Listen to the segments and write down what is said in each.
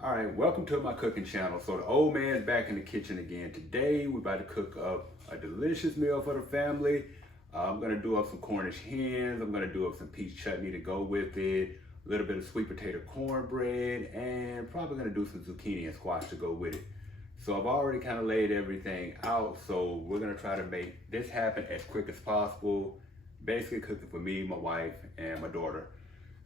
All right, welcome to my cooking channel. So the old man's back in the kitchen again. Today we're about to cook up a delicious meal for the family. I'm gonna do up some Cornish hens. I'm gonna do up some peach chutney to go with it. A little bit of sweet potato cornbread, and probably gonna do some zucchini and squash to go with it. So I've already kind of laid everything out. So we're gonna try to make this happen as quick as possible. Basically cooking for me, my wife, and my daughter.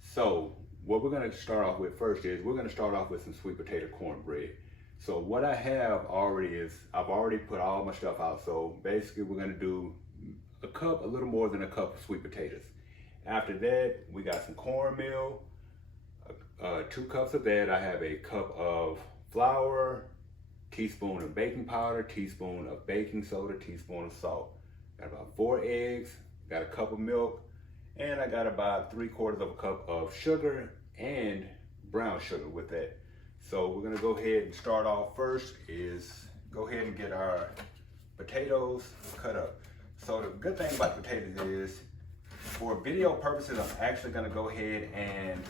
So what we're going to start off with first is we're going to start off with some sweet potato cornbread. So what I have already is I've already put all my stuff out. So basically we're going to do a little more than a cup of sweet potatoes. After that, we got some cornmeal, 2 cups of that. I have a cup of flour, teaspoon of baking powder, teaspoon of baking soda, teaspoon of salt. Got about 4 eggs, got a cup of milk, and I got about 3/4 of a cup of sugar and brown sugar with that. So we're gonna go ahead and start off first is go ahead and get our potatoes cut up. So the good thing about potatoes is for video purposes, I'm actually gonna go ahead and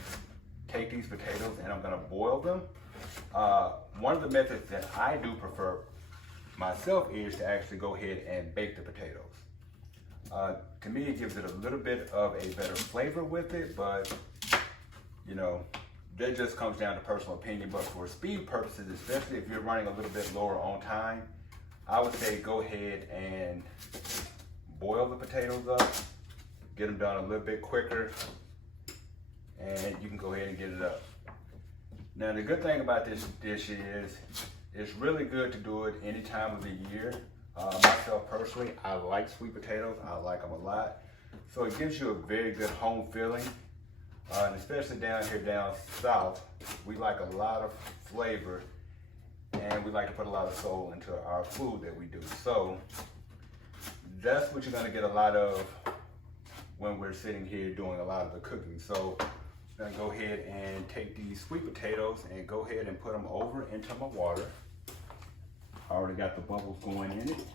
take these potatoes and I'm gonna boil them. One of the methods that I do prefer myself is to actually go ahead and bake the potatoes. To me, it gives it a little bit of a better flavor with it, but you know, that just comes down to personal opinion. But for speed purposes, especially if you're running a little bit lower on time, I would say go ahead and boil the potatoes up, get them done a little bit quicker, and you can go ahead and get it up. Now, the good thing about this dish is it's really good to do it any time of the year. Myself personally, I like sweet potatoes. I like them a lot. So it gives you a very good home feeling. And especially down here down south, we like a lot of flavor and we like to put a lot of soul into our food that we do. So that's what you're gonna get a lot of when we're sitting here doing a lot of the cooking. So I'm gonna go ahead and take these sweet potatoes and go ahead and put them over into my water. I already got the bubbles going in it.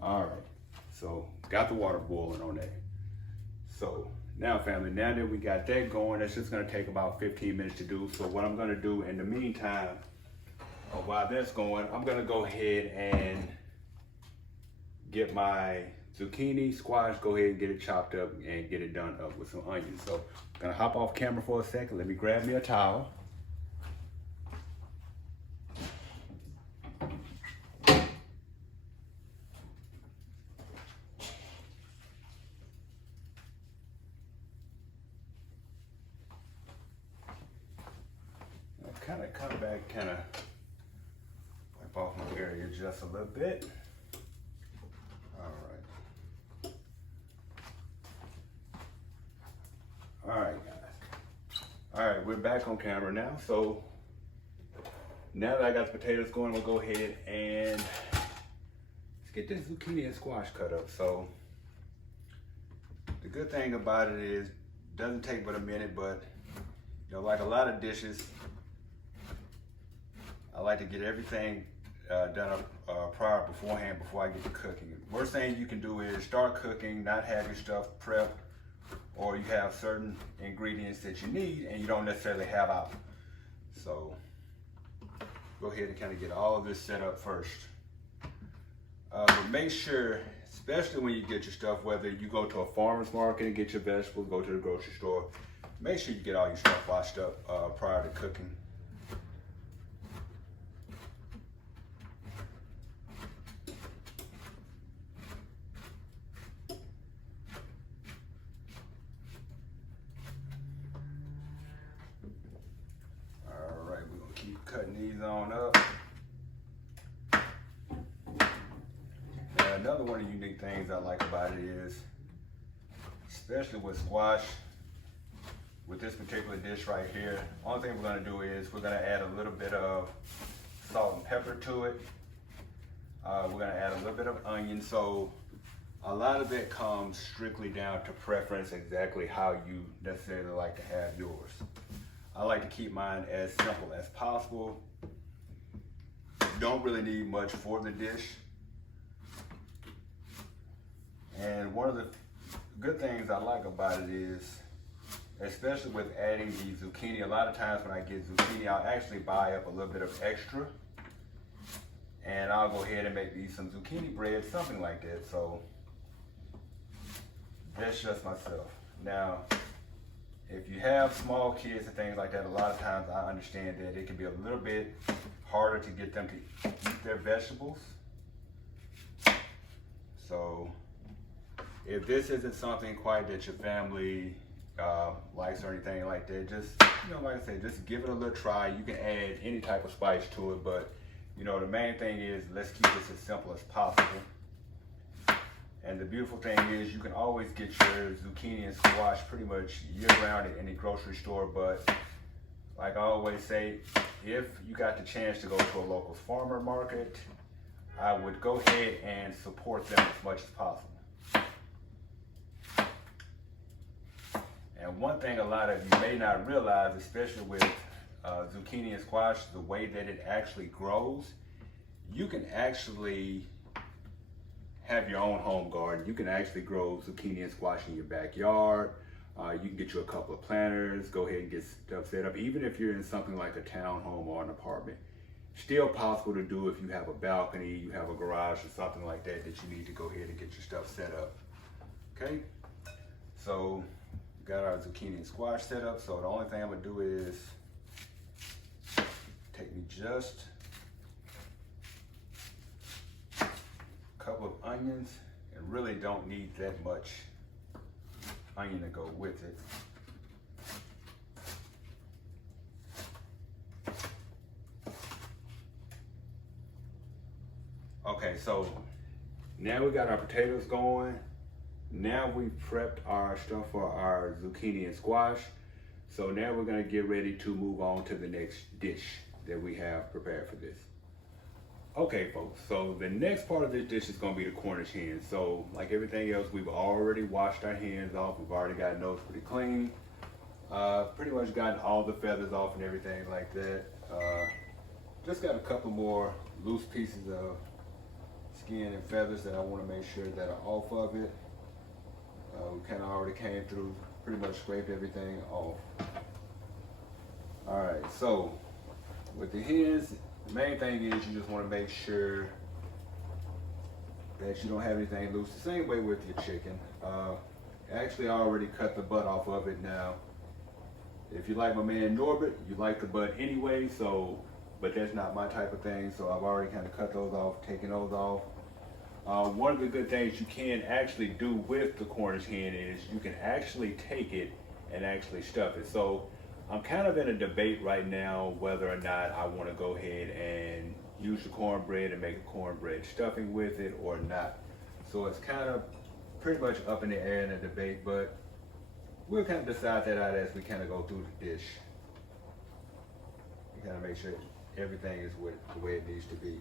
All right, so got the water boiling on that. So now family, now that we got that going, it's just gonna take about 15 minutes to do. So what I'm gonna do in the meantime, while that's going, I'm gonna go ahead and get my zucchini, squash, go ahead and get it chopped up and get it done up with some onions. So I'm gonna hop off camera for a second. Let me grab me a towel. Kind of come back, kind of wipe off my area just a little bit. All right, guys. All right, we're back on camera now. So now that I got the potatoes going, we'll go ahead and let's get this zucchini and squash cut up. So the good thing about it is it doesn't take but a minute, but you know, like a lot of dishes, I like to get everything done beforehand before I get to cooking. Worst thing you can do is start cooking, not have your stuff prepped, or you have certain ingredients that you need and you don't necessarily have out. So go ahead and kind of get all of this set up first. But make sure, especially when you get your stuff, whether you go to a farmer's market and get your vegetables, go to the grocery store, make sure you get all your stuff washed up prior to cooking. Cutting these on up. Now, another one of the unique things I like about it is, especially with squash, with this particular dish right here, only thing we're gonna do is we're gonna add a little bit of salt and pepper to it. We're gonna add a little bit of onion. So a lot of it comes strictly down to preference, exactly how you necessarily like to have yours. I like to keep mine as simple as possible. don't really need much for the dish. And one of the good things I like about it is, especially with adding the zucchini, a lot of times when I get zucchini, I'll actually buy up a little bit of extra. And I'll go ahead and make these some zucchini bread, something like that. So that's just myself. Now, if you have small kids and things like that, a lot of times I understand that it can be a little bit harder to get them to eat their vegetables. So if this isn't something quite that your family likes or anything like that, just, like I say, just give it a little try. You can add any type of spice to it, but the main thing is, let's keep this as simple as possible. And the beautiful thing is, you can always get your zucchini and squash pretty much year-round at any grocery store. But like I always say, if you got the chance to go to a local farmer market, I would go ahead and support them as much as possible. And one thing a lot of you may not realize, especially with zucchini and squash, the way that it actually grows, you can actually have your own home garden. You can actually grow zucchini and squash in your backyard. You can get you a couple of planters, go ahead and get stuff set up. Even if you're in something like a townhome or an apartment, still possible to do if you have a balcony, you have a garage or something like that you need to go ahead and get your stuff set up. Okay, so got our zucchini and squash set up. So the only thing I'm gonna do is take me just a couple of onions, and really don't need that much onion to go with it. Okay, so now we got our potatoes going. Now we've prepped our stuff for our zucchini and squash. So now we're gonna get ready to move on to the next dish that we have prepared for this. Okay, folks, so the next part of this dish is gonna be the Cornish hen. So like everything else, we've already washed our hens off. We've already gotten those pretty clean. Pretty much gotten all the feathers off and everything like that. Just got a couple more loose pieces of skin and feathers that I wanna make sure that are off of it. We kinda already came through, pretty much scraped everything off. All right, so with the hens, the main thing is you just want to make sure that you don't have anything loose. The same way with your chicken. Actually, I already cut the butt off of it now. If you like my man Norbert, you like the butt anyway, but that's not my type of thing, so I've already kind of cut those off, taken those off. One of the good things you can actually do with the Cornish hen is you can actually take it and actually stuff it. So I'm kind of in a debate right now whether or not I want to go ahead and use the cornbread and make a cornbread stuffing with it or not. So it's kind of pretty much up in the air in the debate, but we'll kind of decide that out as we kind of go through the dish. You kind of make sure everything is the way it needs to be.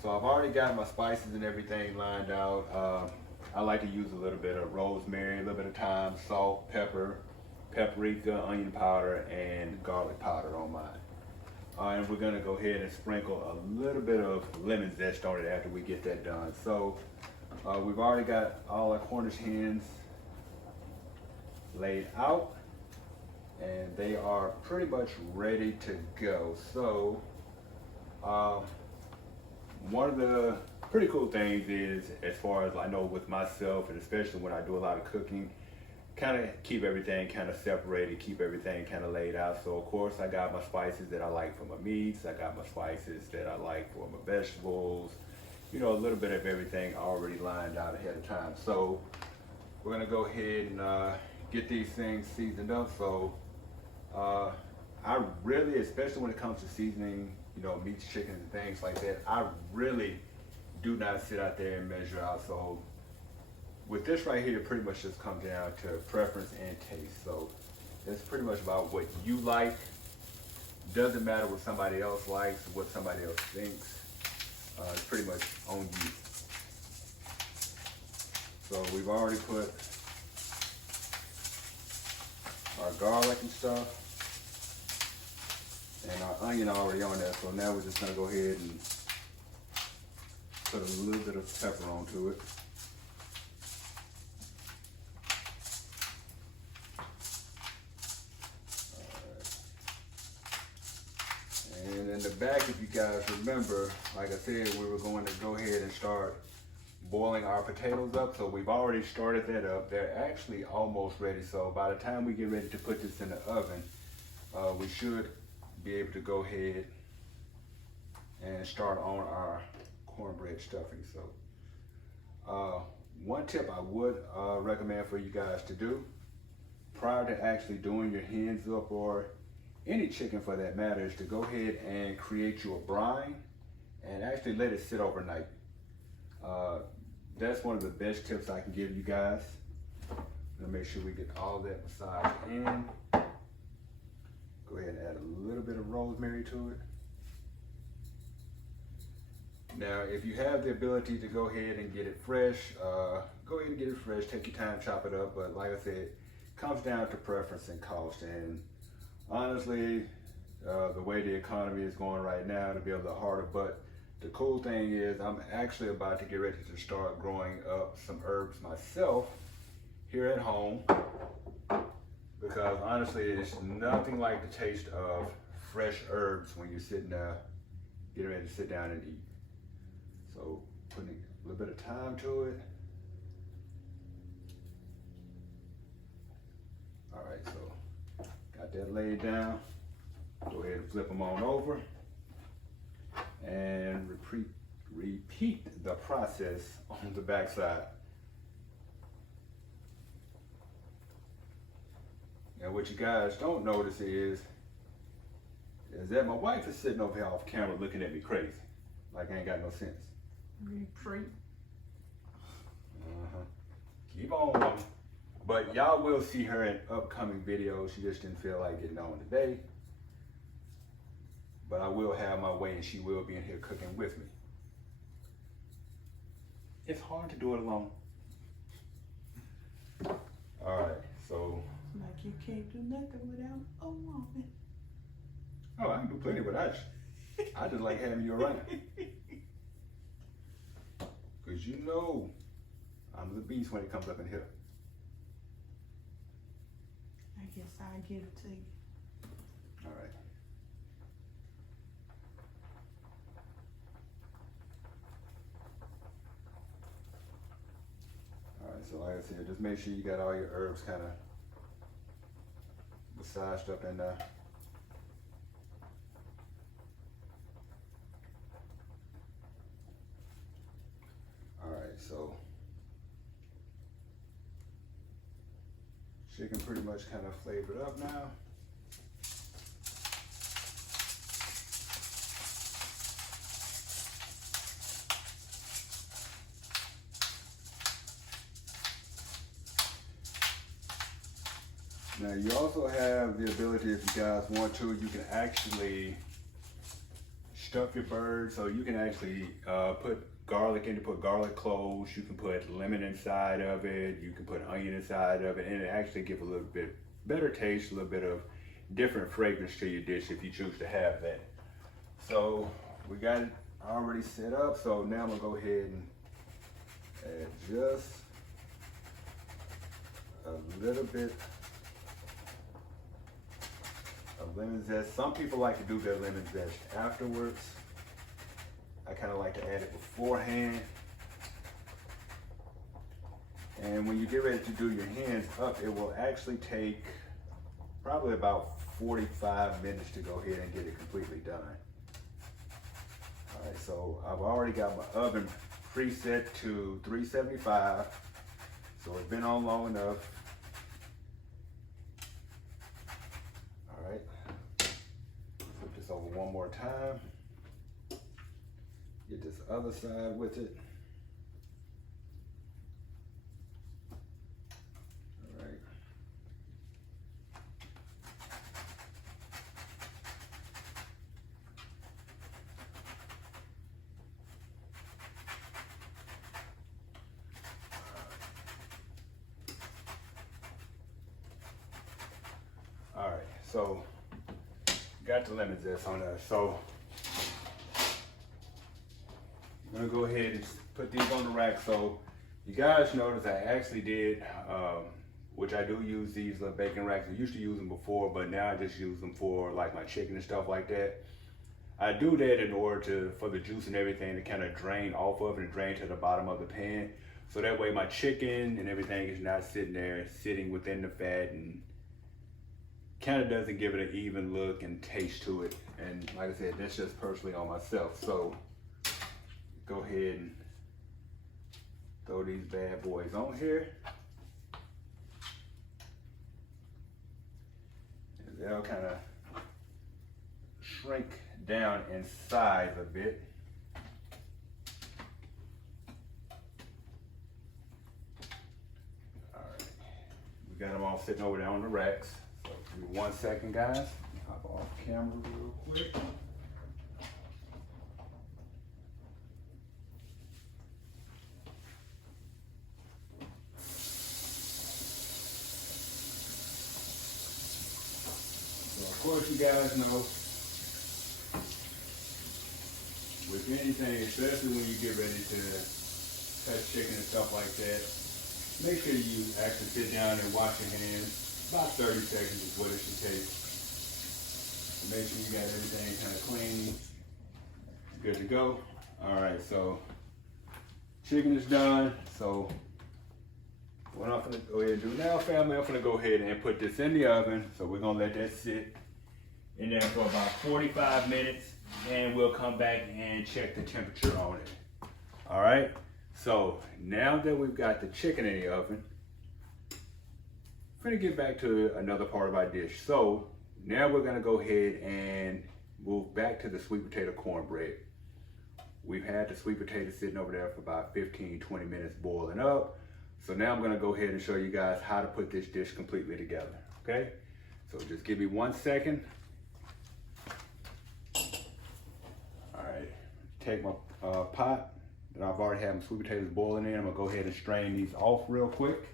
So I've already got my spices and everything lined out. I like to use a little bit of rosemary, a little bit of thyme, salt, pepper, paprika, onion powder, and garlic powder on mine. And we're gonna go ahead and sprinkle a little bit of lemon zest on it after we get that done. So we've already got all our Cornish hens laid out, and they are pretty much ready to go. So one of the pretty cool things is, as far as I know with myself, and especially when I do a lot of cooking, kind of keep everything kind of separated, keep everything kind of laid out. So of course I got my spices that I like for my meats, I got my spices that I like for my vegetables, a little bit of everything already lined out ahead of time. So we're gonna go ahead and get these things seasoned up. So I really, especially when it comes to seasoning, meats, chickens, and things like that, I really do not sit out there and measure out. So with this right here, it pretty much just comes down to preference and taste. So it's pretty much about what you like. Doesn't matter what somebody else likes, what somebody else thinks. It's pretty much on you. So we've already put our garlic and stuff, and our onion already on there. So now we're just gonna go ahead and put a little bit of pepper onto it. And in the back, if you guys remember, like I said, we were going to go ahead and start boiling our potatoes up. So we've already started that up. They're actually almost ready. So by the time we get ready to put this in the oven, we should be able to go ahead and start on our cornbread stuffing. So one tip I would recommend for you guys to do prior to actually doing your hens up, or any chicken for that matter, is to go ahead and create you a brine and actually let it sit overnight. That's one of the best tips I can give you guys. Gonna make sure we get all that massaged in. Go ahead and add a little bit of rosemary to it. Now, if you have the ability to go ahead and get it fresh, go ahead and get it fresh. Take your time, chop it up. But like I said, it comes down to preference and cost. And honestly, the way the economy is going right now, to be a little harder. But the cool thing is I'm actually about to get ready to start growing up some herbs myself here at home, because honestly, it's nothing like the taste of fresh herbs when you're sitting there getting ready to sit down and eat. So putting a little bit of thyme to it. All right, so got that laid down. Go ahead and flip them on over and repeat the process on the back side. Now what you guys don't notice is that my wife is sitting over here off camera looking at me crazy, like I ain't got no sense. Retreat. Keep on, woman. But y'all will see her in upcoming videos. She just didn't feel like getting on today. But I will have my way, and she will be in here cooking with me. It's hard to do it alone. All right, so. Like you can't do nothing without a woman. Oh, I can do plenty without you. I just like having you around. Because you know I'm the beast when it comes up in here. I guess I'll give it to you. All right. All right, so like I said, just make sure you got all your herbs kind of massaged up in there. All right, so chicken pretty much kind of flavored up now. Now you also have the ability, if you guys want to, you can actually stuff your bird. So you can actually put garlic in, to put garlic cloves. You can put lemon inside of it. You can put onion inside of it, and it actually gives a little bit better taste, a little bit of different fragrance to your dish if you choose to have that. So we got it already set up. So now I'm gonna go ahead and add just a little bit of lemon zest. Some people like to do their lemon zest afterwards. I kind of like to add it beforehand. And when you get ready to do your hens up, it will actually take probably about 45 minutes to go ahead and get it completely done. All right, so I've already got my oven preset to 375. So it's been on long enough. All right, flip this over one more time. Get this other side with it. All right. All right, so got the lemon zest on there. So I'm gonna go ahead and put these on the rack. So you guys notice I actually did, which I do use these little bacon racks. I used to use them before, but now I just use them for like my chicken and stuff like that. I do that in order for the juice and everything to kind of drain off of it and drain to the bottom of the pan. So that way my chicken and everything is not sitting within the fat, and kind of doesn't give it an even look and taste to it. And like I said, that's just personally on myself. So go ahead and throw these bad boys on here. And they'll kind of shrink down in size a bit. All right, we got them all sitting over there on the racks. So give me 1 second, guys. Hop off camera real quick. So of course, you guys know, with anything, especially when you get ready to cut chicken and stuff like that, make sure you actually sit down and wash your hands. About 30 seconds is what it should take. Make sure you got everything kind of clean, good to go. All right, so chicken is done. So what I'm gonna go ahead and do now, family, I'm gonna go ahead and put this in the oven. So we're gonna let that sit in there for about 45 minutes. And we'll come back and check the temperature on it. All right, so now that we've got the chicken in the oven, I'm gonna get back to another part of our dish. So now we're gonna go ahead and move back to the sweet potato cornbread. We've had the sweet potato sitting over there for about 15-20 minutes boiling up. So now I'm gonna go ahead and show you guys how to put this dish completely together, okay? So just give me 1 second. Take my pot that I've already had my sweet potatoes boiling in. I'm gonna go ahead and strain these off real quick.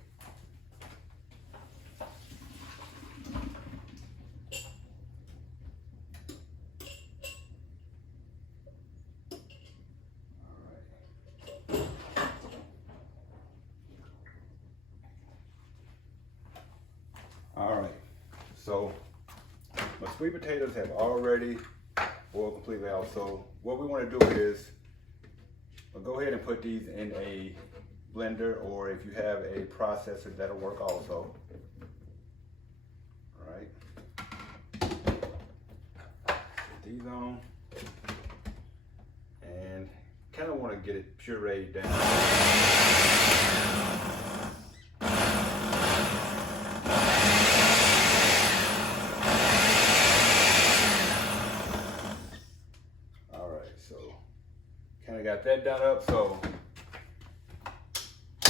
All right, so my sweet potatoes have already boiled completely out. So what we want to do is we'll go ahead and put these in a blender, or if you have a processor, that'll work also. All right, put these on and kind of want to get it pureed down. Got that done up, so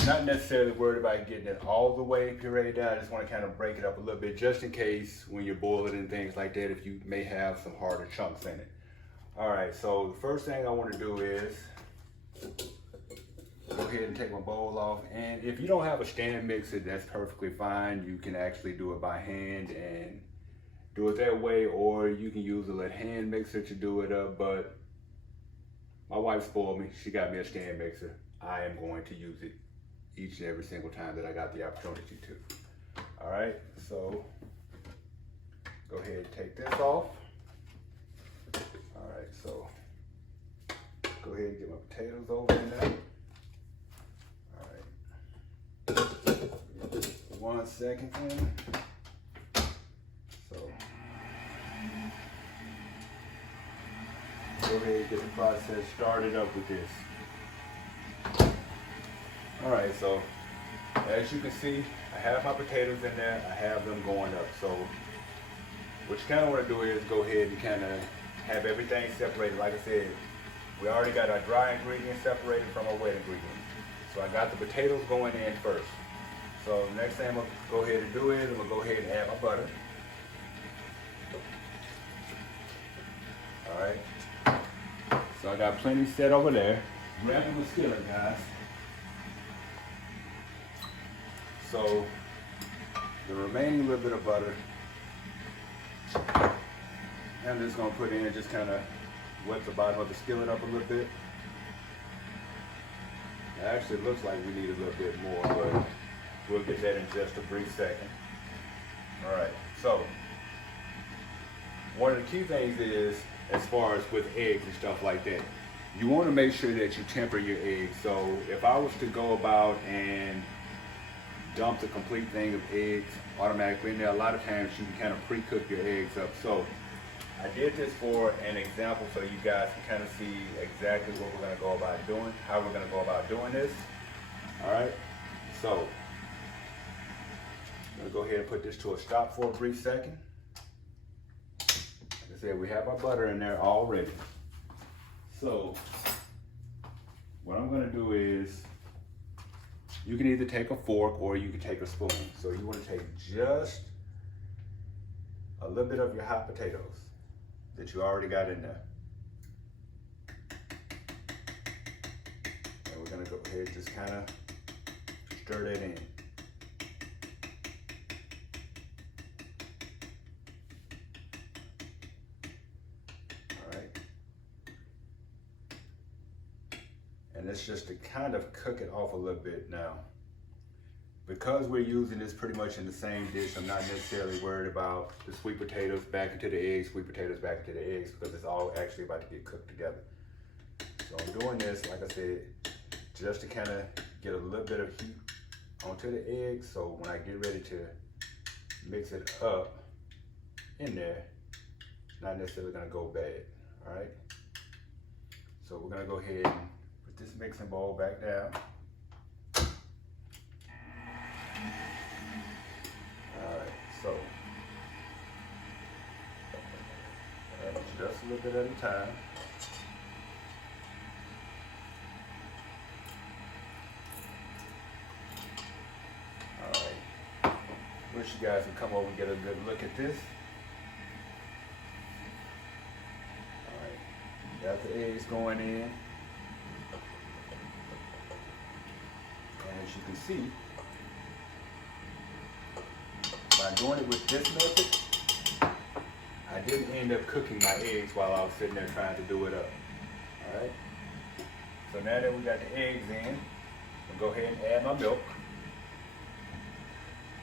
not necessarily worried about getting it all the way pureed down. I just want to kind of break it up a little bit, just in case when you're boiling and things like that, if you may have some harder chunks in it. All right, so the first thing I want to do is go ahead and take my bowl off. And if you don't have a stand mixer, that's perfectly fine. You can actually do it by hand and do it that way, or you can use a little hand mixer to do it up, but my wife spoiled me. She got me a stand mixer. I am going to use it each and every single time that I got the opportunity to. All right, so go ahead and take this off. All right, so go ahead and get my potatoes over in there. All right, 1 second then. So go ahead and get the process started up with this. All right, so as you can see, I have my potatoes in there. I have them going up. So what you kind of want to do is go ahead and kind of have everything separated. Like I said, we already got our dry ingredients separated from our wet ingredients. So I got the potatoes going in first. So the next thing I'm going to go ahead and do is I'm going to go ahead and add my butter. All right. So I got plenty set over there. Grabbing the skillet, guys. So the remaining little bit of butter, I'm just gonna put in, just kind of wet the bottom of the skillet up a little bit. It actually looks like we need a little bit more, but we'll get that in just a brief second. All right, so one of the key things is, as far as with eggs and stuff like that, you want to make sure that you temper your eggs. So if I was to go about and dump the complete thing of eggs automatically in there, a lot of times you can kind of pre-cook your eggs up. So I did this for an example so you guys can kind of see exactly what we're going to go about doing, how we're going to go about doing this. All right, so I'm going to go ahead and put this to a stop for a brief second. Like I said, we have our butter in there already. So what I'm going to do is, you can either take a fork or you can take a spoon. So you want to take just a little bit of your hot potatoes that you already got in there. And we're going to go ahead and just kind of stir that in. And it's just to kind of cook it off a little bit now. Because we're using this pretty much in the same dish, I'm not necessarily worried about the sweet potatoes back into the eggs, sweet potatoes back into the eggs, because it's all actually about to get cooked together. So I'm doing this, like I said, just to kind of get a little bit of heat onto the eggs, so when I get ready to mix it up in there, it's not necessarily gonna go bad, all right? So we're gonna go ahead and put this mixing bowl back down. Alright, so add just a little bit at a time. Alright, wish you guys would come over and get a good look at this. Alright, got the eggs going in. As you can see, by doing it with this method, I didn't end up cooking my eggs while I was sitting there trying to do it up. Alright? So now that we got the eggs in, I'll go ahead and add my milk.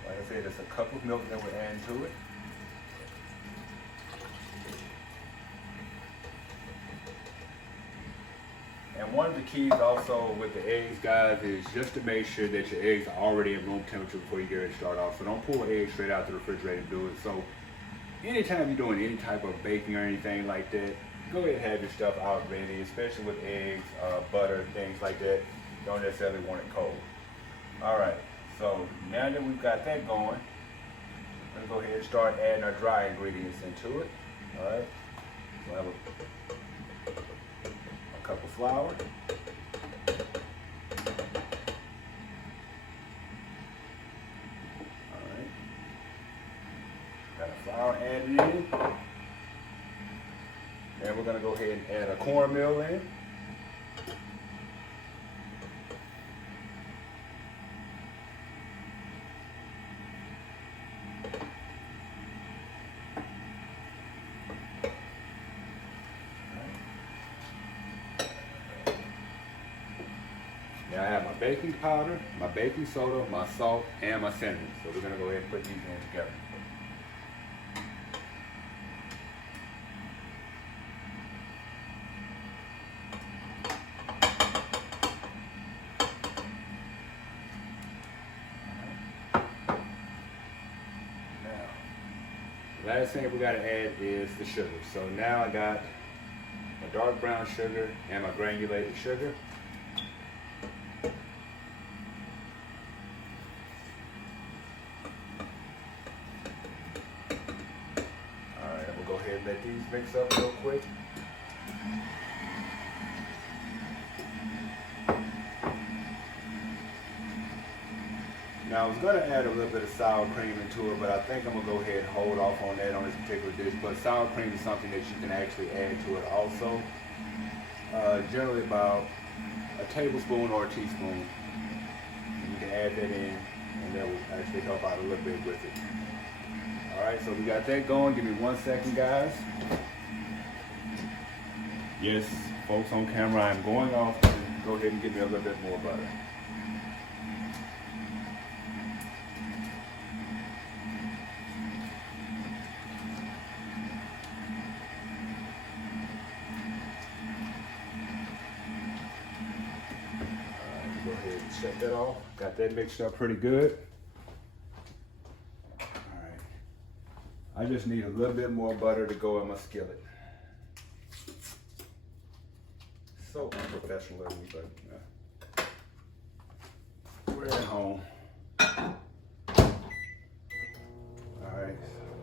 Like I said, it's a cup of milk that we're adding to it. And one of the keys also with the eggs, guys, is just to make sure that your eggs are already at room temperature before you get ready to start off. So don't pull eggs straight out the refrigerator and do it. So anytime you're doing any type of baking or anything like that, go ahead and have your stuff out ready, especially with eggs, butter, things like that. Don't necessarily want it cold. All right, so now that we've got that going, we're gonna go ahead and start adding our dry ingredients into it. All right, so I have a cup of flour. Alright. Got a flour added in. Then we're going to go ahead and add a cornmeal in. Now I have my baking powder, my baking soda, my salt, and my cinnamon. So we're gonna go ahead and put these in together. Now, last thing we gotta add is the sugar. So now I got my dark brown sugar and my granulated sugar. Let these mix up real quick. Now I was going to add a little bit of sour cream into it, but I think I'm going to go ahead and hold off on that on this particular dish. But sour cream is something that you can actually add to it also. Generally about a tablespoon or a teaspoon. You can add that in and that will actually help out a little bit with it. Alright, so we got that going. Give me 1 second, guys. Yes, folks on camera, I'm going off to go ahead and give me a little bit more butter. Go ahead and shut that off. Got that mixed up pretty good. All right. I just need a little bit more butter to go in my skillet. So unprofessional of me, but we're at home. All right,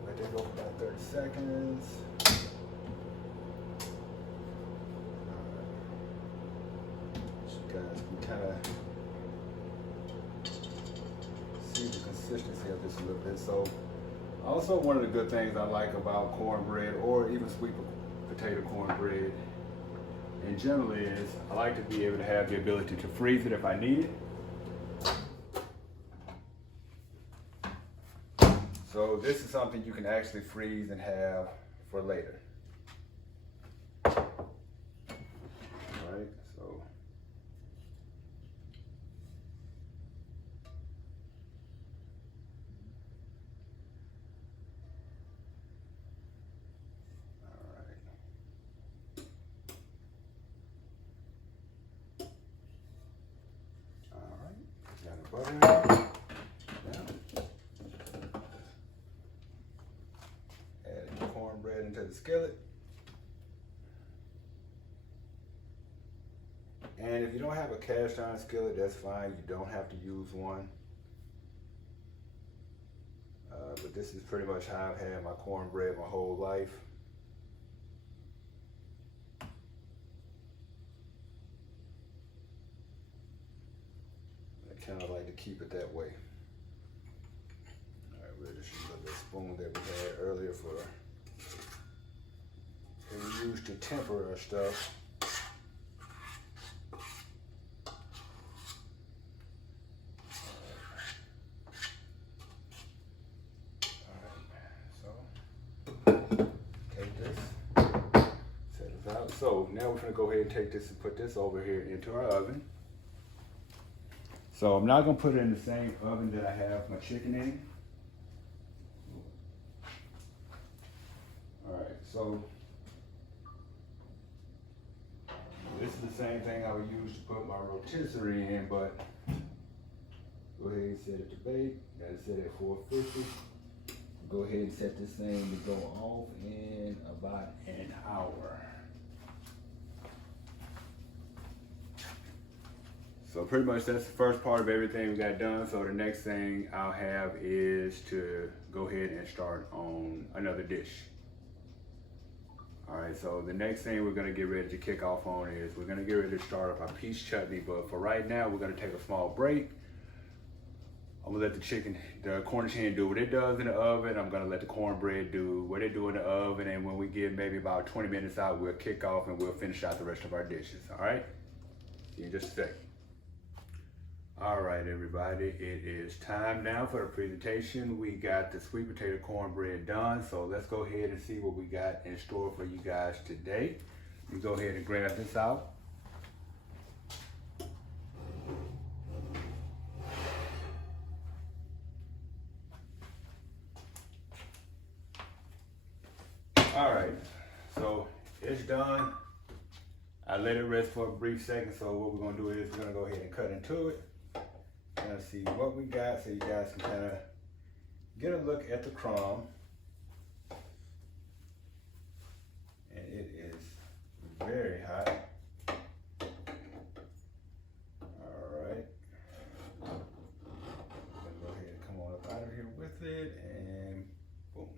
let that go for about 30 seconds. So you guys can kind of see the consistency of this a little bit. So also one of the good things I like about cornbread, or even sweet potato cornbread in general, is I like to be able to have the ability to freeze it if I need it. So this is something you can actually freeze and have for later. Alright, so butter. Adding the cornbread into the skillet. And if you don't have a cast iron skillet, that's fine. You don't have to use one. But this is pretty much how I've had my cornbread my whole life. Kind of like to keep it that way. All right, we'll just use the spoon that we had earlier for we used to temper our stuff. All right, so take this, set this out. So now we're gonna go ahead and take this and put this over here into our oven. So I'm not gonna put it in the same oven that I have my chicken in. All right, so this is the same thing I would use to put my rotisserie in, but go ahead and set it to bake. Got it set at 450. Go ahead and set this thing to go off in about an hour. So pretty much that's the first part of everything we got done. So the next thing I'll have is to go ahead and start on another dish. All right, so the next thing we're gonna get ready to kick off on is we're gonna get ready to start up our peach chutney, but for right now, we're gonna take a small break. I'm gonna let the Cornish hen do what it does in the oven. I'm gonna let the cornbread do what it do in the oven, and when we get maybe about 20 minutes out, we'll kick off and we'll finish out the rest of our dishes, all right? See you in just a second. All right, everybody, it is time now for the presentation. We got the sweet potato cornbread done, so let's go ahead and see what we got in store for you guys today. You go ahead and grab this out. All right, so it's done. I let it rest for a brief second, so what we're gonna do is we're gonna go ahead and cut into it. Kind of see what we got so you guys can kind of get a look at the crumb. And it is very hot. All right. I'm gonna go ahead and come on up out of here with it, and boom.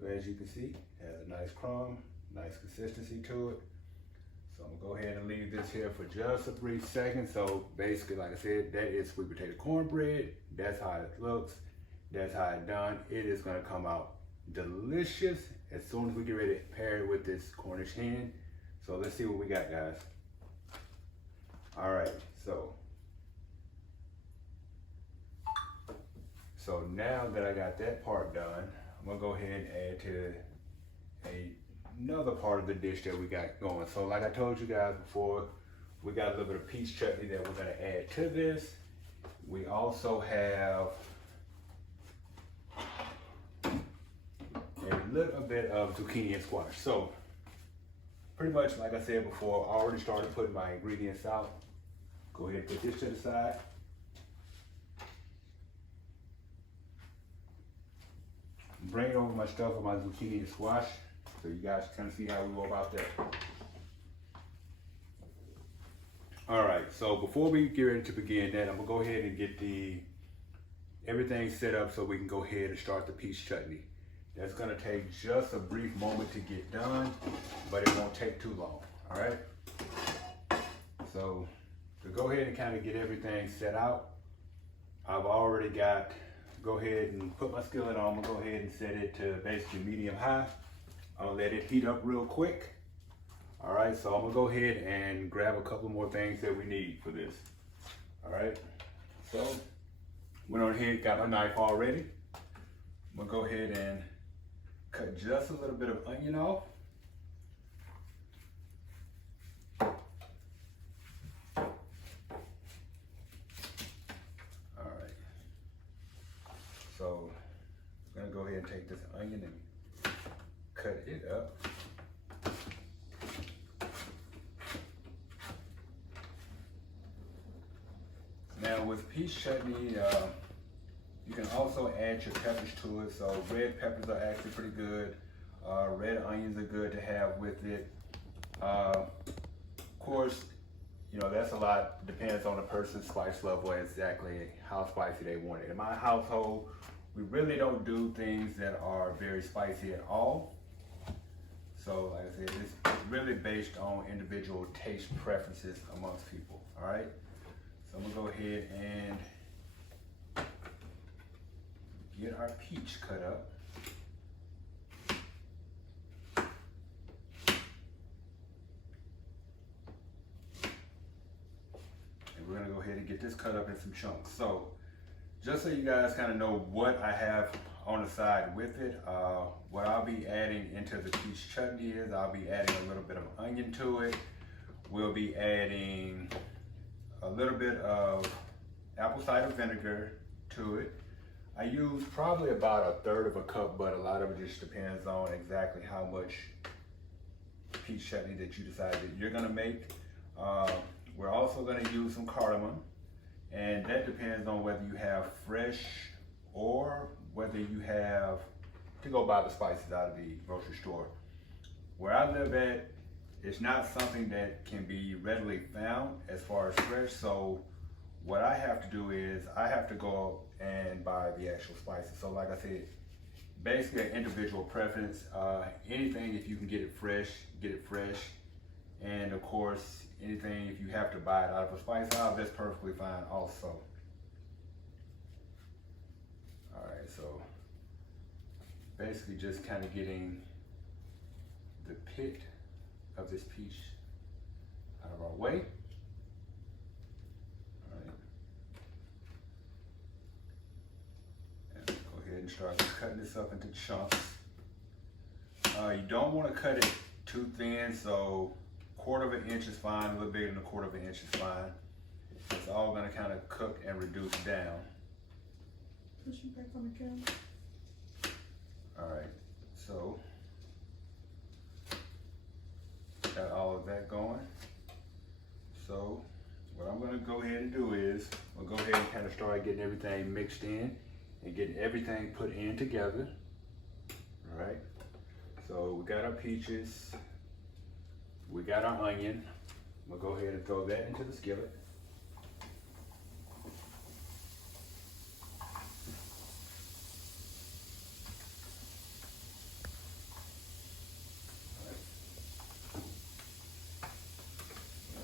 So as you can see, it has a nice crumb, nice consistency to it. So I'm gonna go ahead and leave this here for just a brief second. So basically, like I said, that is sweet potato cornbread. That's how it looks. That's how it's done. It is gonna come out delicious as soon as we get ready to pair it with this Cornish hen. So let's see what we got, guys. All right, so now that I got that part done, I'm gonna go ahead and add to another part of the dish that we got going. So like I told you guys before, we got a little bit of peach chutney that we're gonna add to this. We also have a little bit of zucchini and squash. So pretty much like I said before, I already started putting my ingredients out. Go ahead and put this to the side. Bring over my stuff with my zucchini and squash so you guys can see how we go about that. All right, so before we get ready to begin that, I'm gonna go ahead and get everything set up so we can go ahead and start the peach chutney. That's gonna take just a brief moment to get done, but it won't take too long, all right? So to go ahead and kind of get everything set out, I've already go ahead and put my skillet on. I'm gonna go ahead and set it to basically medium high. I'll let it heat up real quick. All right, so I'm gonna go ahead and grab a couple more things that we need for this. All right, so went on ahead, got my knife already. I'm gonna go ahead and cut just a little bit of onion off. So I'm gonna go ahead and take this onion and cut it up. Now with peach chutney, you can also add your peppers to it. So red peppers are actually pretty good. Red onions are good to have with it. Of course, you know, that's a lot, depends on the person's spice level and exactly how spicy they want it. In my household, we really don't do things that are very spicy at all. So like I said, it's really based on individual taste preferences amongst people, all right? So I'm gonna go ahead and get our peach cut up. And we're gonna go ahead and get this cut up in some chunks. So just so you guys kind of know what I have on the side with it, what I'll be adding into the peach chutney is I'll be adding a little bit of onion to it. We'll be adding a little bit of apple cider vinegar to it. I use probably about 1/3 of a cup, but a lot of it just depends on exactly how much peach chutney that you decide that you're gonna make. We're also gonna use some cardamom, and that depends on whether you have fresh or whether you have to go buy the spices out of the grocery store. Where I live at, it's not something that can be readily found as far as fresh, so what I have to do is I have to go and buy the actual spices. So like I said, basically an individual preference. Anything, if you can get it fresh, get it fresh. And of course, anything, if you have to buy it out of a spice house, that's perfectly fine also. All right, so basically just kind of getting the pit of this peach out of our way. All right. And go ahead and start cutting this up into chunks. You don't want to cut it too thin, so 1/4 of an inch is fine, a little bigger than 1/4 of an inch is fine. It's all gonna kind of cook and reduce down. Push you back on the camera. All right, so got all of that going. So what I'm gonna go ahead and do is we'll go ahead and kind of start getting everything mixed in and getting everything put in together. All right, so we got our peaches, we got our onion. We'll go ahead and throw that into the skillet.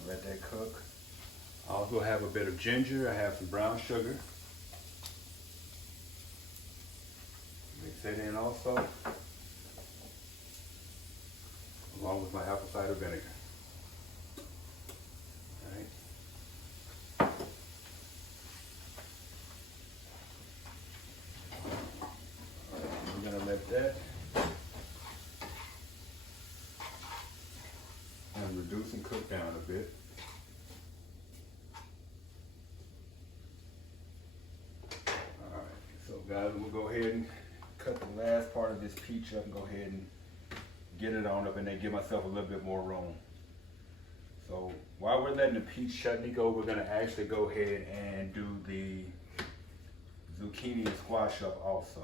Let that cook. I also have a bit of ginger. I have some brown sugar. Mix that in also, along with my apple cider vinegar. All right. All right, we're gonna let that and reduce and cook down a bit. go ahead and cut the last part of this peach up and go ahead and get it on up and then give myself a little bit more room. So while we're letting the peach chutney go, we're gonna actually go ahead and do the zucchini and squash up also.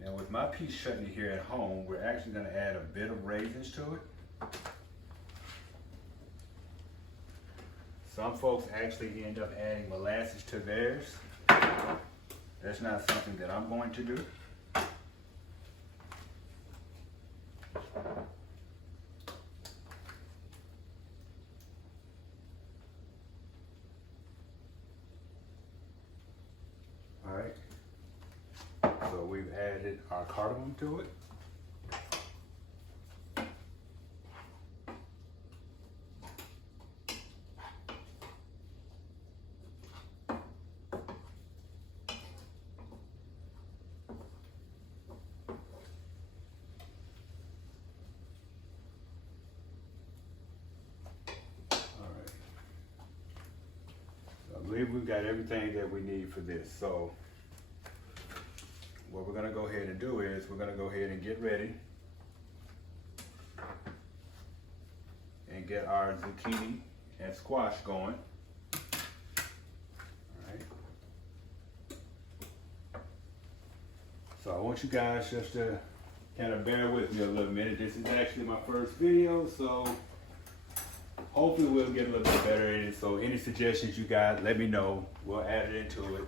Now with my peach chutney here at home, we're actually gonna add a bit of raisins to it. Some folks actually end up adding molasses to theirs. That's not something that I'm going to do. All right. So we've added our cardamom to it. I believe we've got everything that we need for this. So what we're gonna go ahead and do is we're gonna go ahead and get ready and get our zucchini and squash going. All right. So I want you guys just to kind of bear with me a little minute. This is actually my first video, so hopefully we'll get a little bit better at it. So any suggestions you got, let me know. We'll add it into it.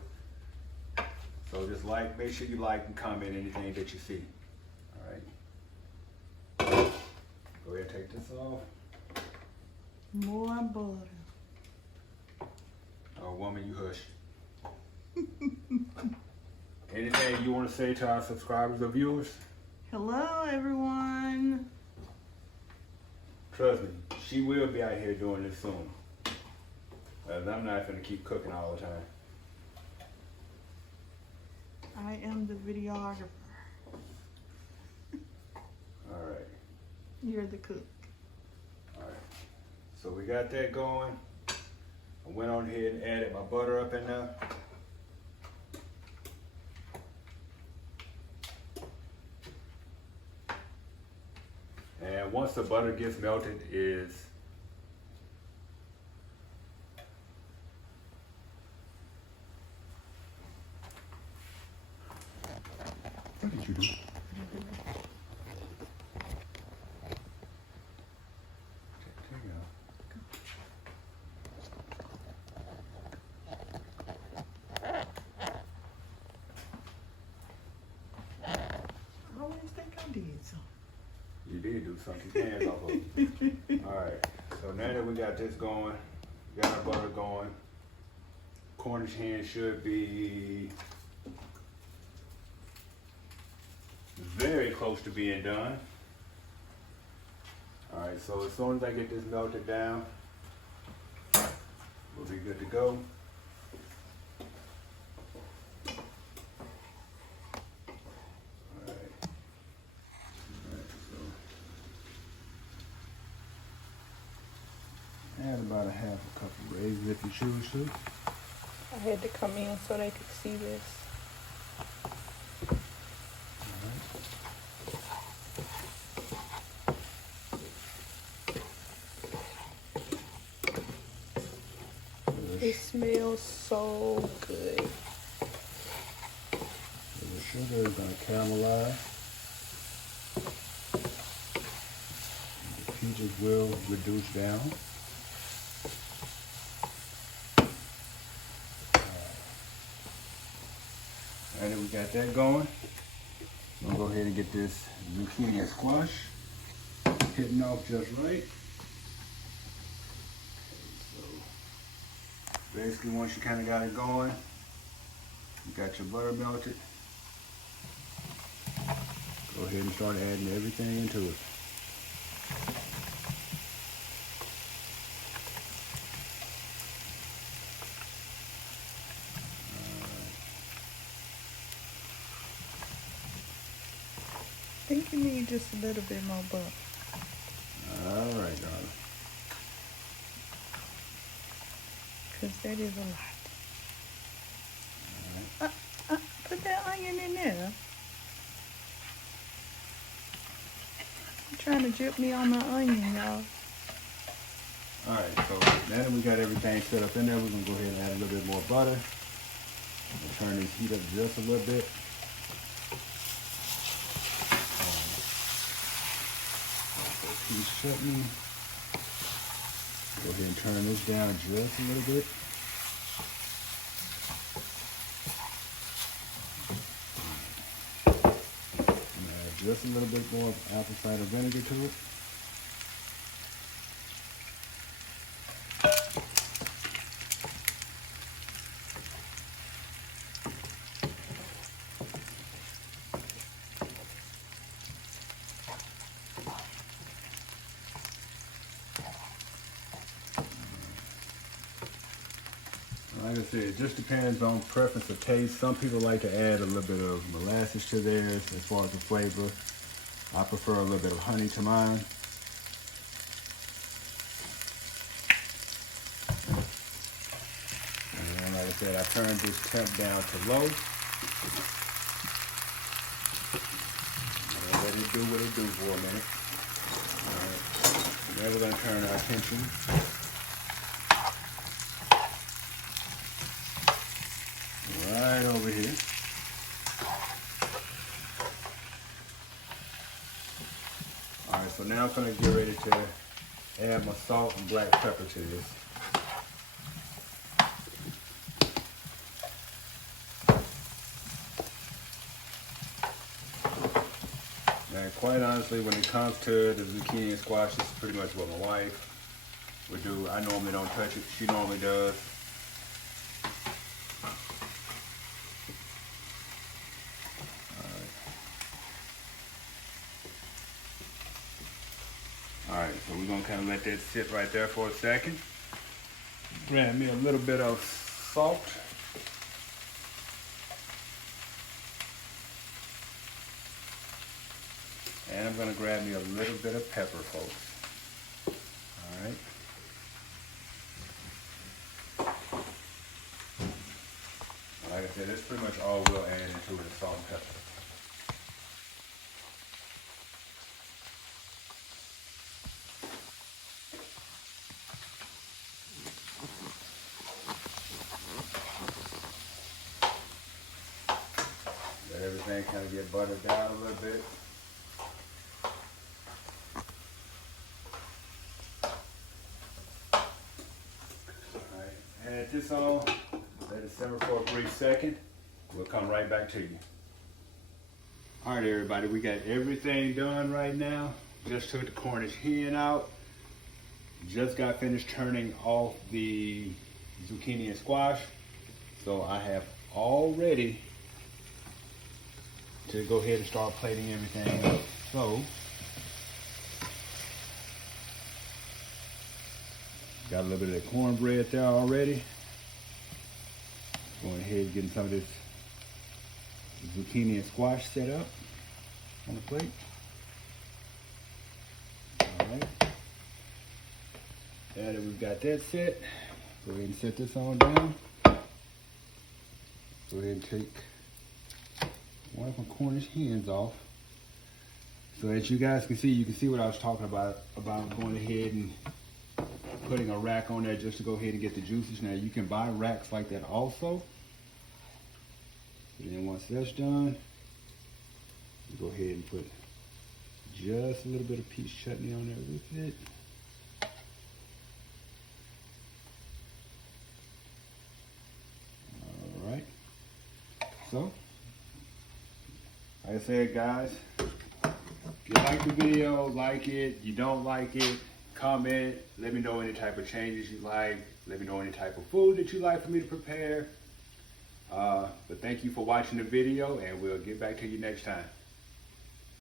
So just make sure you like and comment anything that you see. All right. Go ahead and take this off. More butter. Oh, woman, you hush. Anything you want to say to our subscribers or viewers? Hello, everyone. Trust me, she will be out here doing this soon. I'm not going to keep cooking all the time. I am the videographer. All right. You're the cook. All right. So we got that going. I went on ahead and added my butter up in there. And once the butter gets melted is what did you do? I always think I did something. You did do something. Keep your hands off of it. All right. So now that we got this going, we got our butter going. Cornish hen should be very close to being done. All right. So as soon as I get this melted down, we'll be good to go. Add about a half a cup of raisins if you choose to. I had to come in so they could see this. It smells so good. So the sugar is going to caramelize. The peaches will reduce down. Alright, we got that going. We'll go ahead and get this zucchini and squash hitting off just right. So basically once you kind of got it going, you got your butter melted, go ahead and start adding everything into it. I think you need just a little bit more butter. because that is a lot. Put that onion in there. I'm trying to drip me on my onion, y'all. Alright, so now that we got everything set up in there, we're going to go ahead and add a little bit more butter. And turn this heat up just a little bit. Peach chutney. Go ahead and turn this down just a little bit. And add just a little bit more apple cider vinegar to it. Like I said, it just depends on preference of taste. Some people like to add a little bit of molasses to theirs as far as the flavor. I prefer a little bit of honey to mine. And like I said, I turned this temp down to low. And let it do what it do for a minute. All right. Now we're going to turn our attention right over here. Alright, so now I'm going to get ready to add my salt and black pepper to this. And quite honestly, when it comes to the zucchini and squash, this is pretty much what my wife would do. I normally don't touch it. She normally does. Alright, so we're going to kind of let that sit right there for a second. Grab me a little bit of salt. And I'm going to grab me a little bit of pepper, folks. Alright. Like I said, that's pretty much all we'll add into it is salt and pepper. Let everything kind of get buttered down a little bit. Alright, add this on, let it simmer for a brief second. We'll come right back to you. Alright everybody, we got everything done right now. Just took the Cornish hen out. Just got finished turning off the zucchini and squash. So I have all ready to go ahead and start plating everything up. So, got a little bit of that cornbread there already. Going ahead and getting some of this zucchini and squash set up on the plate. Alright. Now that we've got that set, go ahead and set this on down. Go ahead and take one of my Cornish hens off. So as you guys can see what I was talking about going ahead and putting a rack on there just to go ahead and get the juices. Now you can buy racks like that also. And then once that's done, you go ahead and put just a little bit of peach chutney on there with it. All right. So, like I said, guys, if you like the video, like it. You don't like it, comment. Let me know any type of changes you like. Let me know any type of food that you like for me to prepare. But thank you for watching the video, and we'll get back to you next time.